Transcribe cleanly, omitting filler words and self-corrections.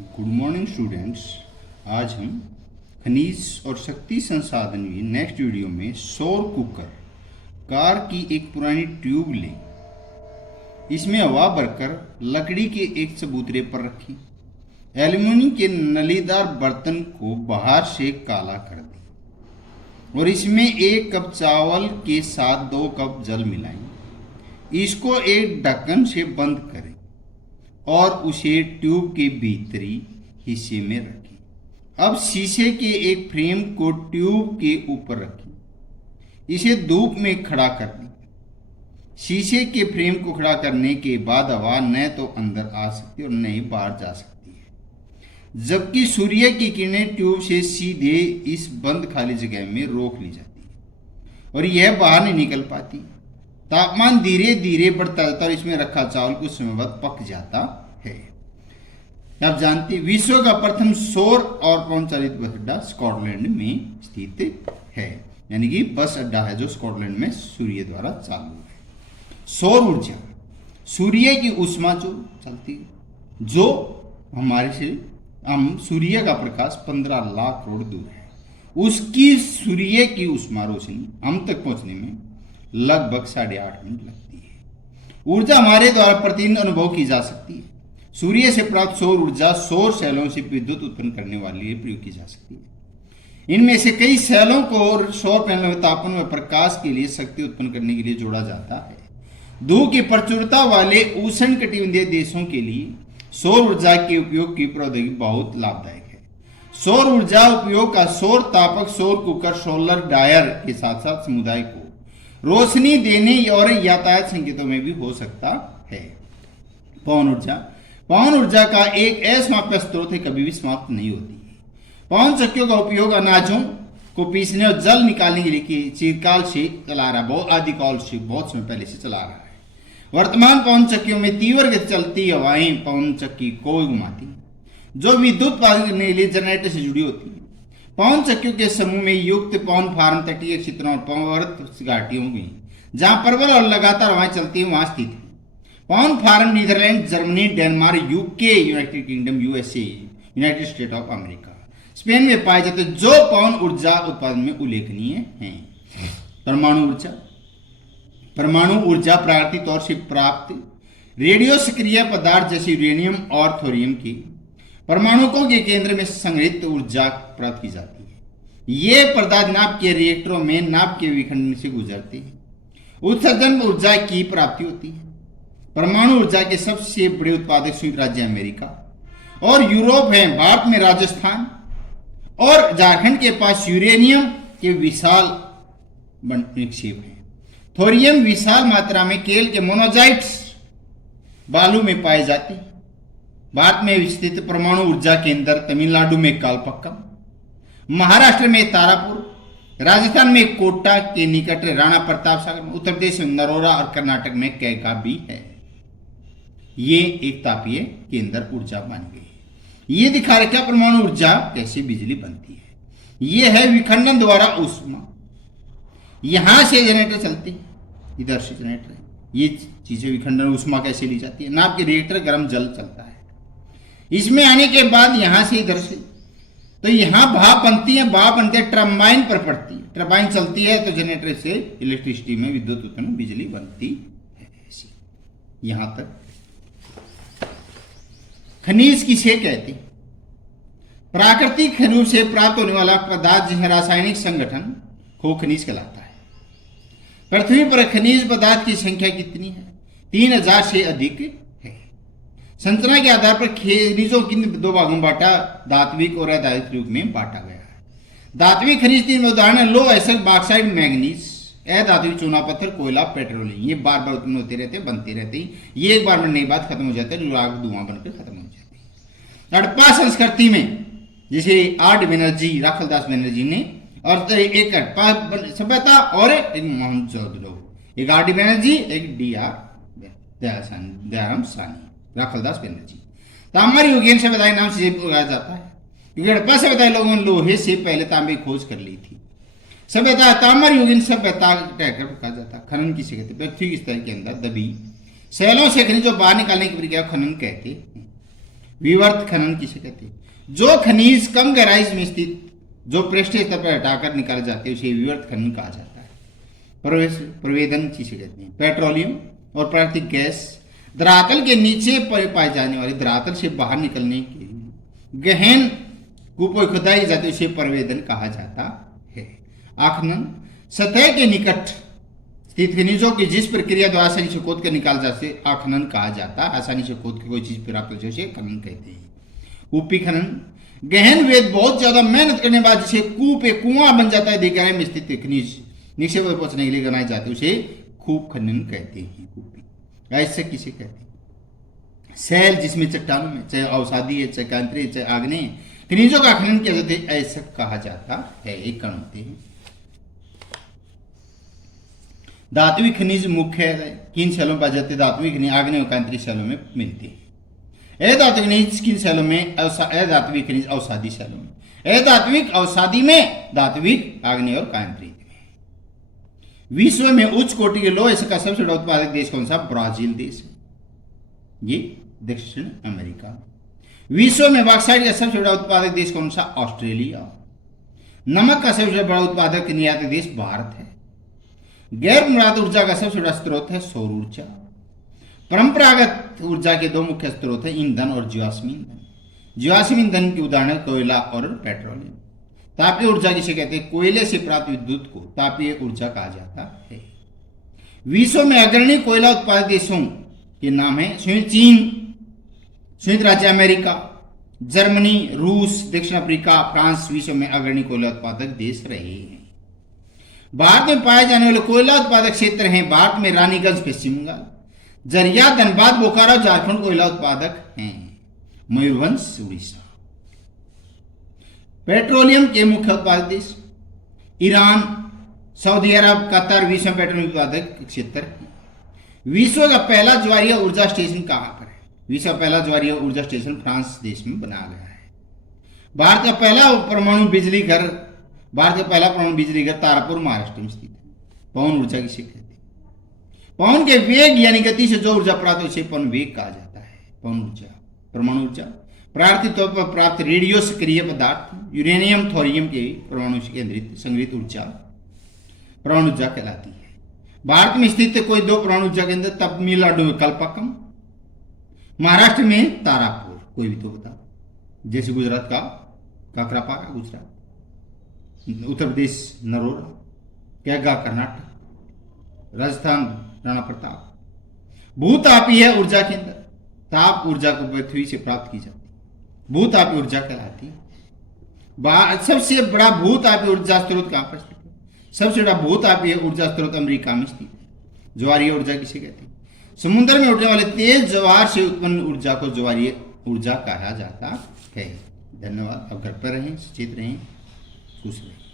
Good morning students. आज हम खनिज और शक्ति संसाधन की नेक्स्ट वीडियो में सौर कुकर कार की एक पुरानी ट्यूब लें, इसमें हवा भरकर लकड़ी के एक चबूतरे पर रखी, एल्यूमिनियम के नलीदार बर्तन को बाहर से काला कर दें और इसमें 1 कप चावल के साथ 2 कप जल मिलाएं। इसको एक ढक्कन से बंद करें और उसे ट्यूब के भीतरी हिस्से में रखें। अब शीशे के एक फ्रेम को ट्यूब के ऊपर रखें, इसे धूप में खड़ा कर दें। शीशे के फ्रेम को खड़ा करने के बाद हवा न तो अंदर आ सकती है और न ही बाहर जा सकती है, जबकि सूर्य की किरणें ट्यूब से सीधे इस बंद खाली जगह में रोक ली जाती है और यह बाहर नहीं निकल पाती। तापमान धीरे धीरे बढ़ता जाता है और इसमें रखा चावल कुछ समय बाद पक जाता है। आप जानते हैं विश्व का प्रथम सौर और पवन चालित बस अड्डा स्कॉटलैंड में स्थित है, यानी कि बस अड्डा है जो स्कॉटलैंड में सूर्य द्वारा चालू है। सौर ऊर्जा सूर्य की ऊष्मा जो चलती है, जो हमारे से हम सूर्य का प्रकाश 15 लाख करोड़ दूर है, उसकी सूर्य की ऊष्मा रोशनी हम तक पहुंचने में लगभग 8.5 मिनट लगती है। ऊर्जा हमारे द्वारा प्रतिदिन अनुभव की जा सकती है। सूर्य से प्राप्त सौर ऊर्जा सौर सेलों से विद्युत उत्पन्न करने वाले लिए प्रयोग की जा सकती है। इनमें से कई सेलों को सौर पैनलों में तापमान व प्रकाश के लिए शक्ति उत्पन्न करने के लिए जोड़ा जाता है। धूप की प्रचुरता वाले उष्णकटिबंधीय देशों के लिए सौर ऊर्जा के उपयोग की प्रौद्योगिकी बहुत लाभदायक है। सौर ऊर्जा उपयोग का सौर तापक, सौर कुकर, सोलर ड्रायर के साथ साथ समुदाय को रोशनी देने और यातायात संकेतों में भी हो सकता है। पवन ऊर्जा का एक असमाप्य स्रोत है, कभी भी समाप्त नहीं होती है। पवन चक्कियों का उपयोग अनाजों को पीसने और जल निकालने के लिए चिरकाल से चला रहा, बहुत आदिकाल से, बहुत समय पहले से चला रहा है। वर्तमान पवन चक्कियों में तीव्र गति चलती हवाएं पवन चक्की को घुमाती हैं, जो विद्युत उत्पादन करने के लिए जनरेटर से जुड़ी होती है। पवन चक्कियों के समूह में युक्त पवन फार्म तटीय क्षेत्रों और पर्वत घाटियों में, जहां प्रबल और लगातार हवाएं चलती हैं, वहां स्थित है। पवन farm Netherlands, Germany, Denmark, UK, United Kingdom, USA, United State of America, Spain में पाए जाते हैं, जो पवन ऊर्जा उत्पादन में उल्लेखनीय हैं। परमाणु ऊर्जा प्राकृतिक तौर से प्राप्त रेडियो सक्रिय पदार्थ जैसे यूरेनियम और थोरियम की परमाणुकों के केंद्र में संग्रहित ऊर्जा प्राप्त की जाती है। ये पदार्थ नाभ के रिएक्टरों में नाभ के विखंडन से गुजरते हैं, उत्सर्जन ऊर्जा की प्राप्ति होती है। परमाणु ऊर्जा के सबसे बड़े उत्पादक संयुक्त राज्य अमेरिका और यूरोप हैं। भारत में राजस्थान और झारखंड के पास यूरेनियम के विशाल निक्षेप हैं। थोरियम विशाल मात्रा में केल के मोनोजाइट्स बालू में पाए जाते हैं। भारत में स्थित परमाणु ऊर्जा केंद्र तमिलनाडु में कालपक्कम, महाराष्ट्र में तारापुर, राजस्थान में कोटा के निकट राणा प्रताप सागर, उत्तर प्रदेश में नरोरा और कर्नाटक में कैका भी है। ये एक तापीय केंद्र ऊर्जा मानी गई है। ये दिखा रखा परमाणु ऊर्जा कैसे बिजली बनती है। ये है विखंडन द्वारा ऊष्मा, यहां से जनरेटर चलती है, इधर से जनरेटर है। ये चीजें विखंडन ऊष्मा कैसे ली जाती है। नाभ के रिएक्टर गर्म जल चलता है, इसमें आने के बाद यहां से इधर से, तो यहां भाप बनती है, भाप बनते टर्बाइन पर पड़ती है, टर्बाइन चलती है तो जनरेटर से इलेक्ट्रिसिटी में विद्युत उत्पन्न बिजली बनती है। ऐसी यहां तक खनिज किसे कहते हैं। प्राकृतिक रूप से प्राप्त होने वाला पदार्थ जिसमें रासायनिक संगठन को खनिज कहलाता है। पृथ्वी पर खनिज पदार्थ की संख्या कितनी है? 3000 से अधिक है। संरचना के आधार पर खनिजों की 2 भागों में बांटा, धात्विक और अधात्विक रूप में बांटा गया है। धात्विक खनिज 3 उदाहरण, लो एसिड, बॉक्साइट, मैंगनीज। अधात्विक चूना पत्थर, कोयला, पेट्रोलियम। ये बार बार उत्पन्न होते रहते, बनते रहते हैं। ये एक बार में नई बात खत्म हो जाता है, आग धुआं बनकर खत्म हो जाती है। हड़प्पा संस्कृति में जिसे आर बनर्जी, राखलदास बनर्जी ने, और एक हड़प्पा सभ्यता और एक मोहनजोदड़ो, एक आर डी बनर्जी, एक दयाराम सानी, राखलदास बनर्जी। ताम्र युगीन सभ्यता नाम से उगाया जाता है क्योंकि हड़प्पा सभ्यता लोगों ने लोहे से पहले तांबे की खोज कर ली थी। सभ्यता ताम्र युगीन सभ्यता कहकर कहा जाता। खनन किसे कहते? पृथ्वी की सतह के अंदर दबी शैलों से खनिजों बाहर निकालने की प्रक्रिया खनन कहते हैं। विवर्त खनन किसे कहते हैं? जो खनिज कम गहराई में स्थित जो पृष्ठीय स्तर पर हटाकर निकाले जाते हैं उसे विवर्त खनन कहा जाता है। प्रवेदन किसे कहते हैं? पेट्रोलियम और प्राकृतिक गैस धरातल के नीचे पाए जाने वाले धरातल से बाहर निकलने के गहन कूपों की खुदाई जाती है, उसे प्रवेदन कहा जाता है। आखनन सतह के निकट स्थित खनिजों की जिस प्रक्रिया द्वारा आसानी से खोद कर निकाल जा सके आखनन कहा जाता है। आसानी से खोद के कोई चीज प्राप्त हो जाए उसे खनन कहते हैं। कूपी खनन गहन वेद बहुत ज्यादा मेहनत करने के बाद जिसे कूप एक कुआं बन जाता है गहराई में स्थित खनिज निक्षेप पर पहुंचने के लिए बनाए जाते हैं उसे कूप खनन कहते हैं। कूपी ऐसे किसे कहते हैं? शैल जिसमें चट्टानों में चाहे अवसादी है चाहे कांतरे चाहे आग्नेय खनिजों का खनन किया जाता है ऐसा कहा जाता है। एक कण होते हैं। धात्विक खनिज मुख्य किन शैलों में पाए जाते हैं? धात्विक खनिज आग्नेय और कांतरीय शैलों में मिलते हैं। अधात्विक खनिज किन शैलों में? अधात्विक खनिज अवसादी शैलों में। अधात्विक अवसादी में, धात्विक आग्नेय और कांतरीय में। विश्व में उच्च कोटि के लोहे का सबसे बड़ा उत्पादक देश कौन सा? ब्राजील देश है, ये दक्षिण अमेरिका। विश्व में बॉक्साइट का सबसे बड़ा उत्पादक देश कौन सा? ऑस्ट्रेलिया। नमक का सबसे बड़ा उत्पादक निर्यातक देश भारत है। गैर परंपरागत ऊर्जा का सबसे बड़ा स्रोत है सौर ऊर्जा। परंपरागत ऊर्जा के दो मुख्य स्रोत है ईंधन और जीवाश्म ईंधन। जीवाश्म ईंधन के उदाहरण कोयला और पेट्रोलियम। तापीय ऊर्जा जिसे कहते हैं कोयले से प्राप्त विद्युत को तापीय ऊर्जा कहा जाता है। विश्व में अग्रणी कोयला उत्पादक देशों के नाम है चीन, संयुक्त राज्य अमेरिका, जर्मनी, रूस, दक्षिण अफ्रीका, फ्रांस विश्व में अग्रणी कोयला उत्पादक देश रहे हैं। भारत में पाए जाने वाले कोयला उत्पादक क्षेत्र हैं भारत में रानीगंज पश्चिम बंगाल, जरिया, धनबाद, बोकारो, झारखंड कोयला उत्पादक हैं। मयूरभंज उड़ीसा। पेट्रोलियम के मुख्य उत्पादक देश ईरान, सऊदी अरब, कतर विश्व में पेट्रोलियम उत्पादक क्षेत्र है। विश्व का पहला ज्वारीय ऊर्जा स्टेशन कहां पर है? विश्व का पहला ज्वारीय ऊर्जा स्टेशन फ्रांस देश में बनाया गया है। भारत का पहला परमाणु बिजली घर तारापुर महाराष्ट्र में स्थित है। पवन ऊर्जा किसे कहते हैं? पवन के वेग यानी गति से जो ऊर्जा प्राप्त उसे पवन वेग कहा जाता है। पवन ऊर्जा, परमाणु ऊर्जा प्राकृतिक तौर पर प्राप्त रेडियो सक्रिय पदार्थ यूरेनियम थोरियम के परमाणु केंद्रित संग्रहित ऊर्जा परमाणु ऊर्जा कहलाती है। भारत में स्थित कोई दो परमाणु ऊर्जा केंद्र तमिलनाडु में कल्पक्कम, महाराष्ट्र में तारापुर, कोई भी तो बता, जैसे गुजरात का काकरापारा गुजरात, उत्तर प्रदेश नरोरा, कैगा कर्नाटक, राजस्थान राणा प्रताप। भूतापीय ऊर्जा केंद्र ताप ऊर्जा को पृथ्वी से प्राप्त की जाती है, भूतापीय ऊर्जा कहलाती है। सबसे बड़ा भूतापीय ऊर्जा स्रोत कहां पर स्थित है? सबसे बड़ा भूतापीय ऊर्जा स्रोत अमेरिका में स्थित है। ज्वारीय ऊर्जा किसे कहते हैं? समुद्र में उठने वाले तेज ज्वार से उत्पन्न ऊर्जा को ज्वारीय ऊर्जा कहा जाता है। धन्यवाद। अब घर पर रहें, सचेत रहें, खुश रहें।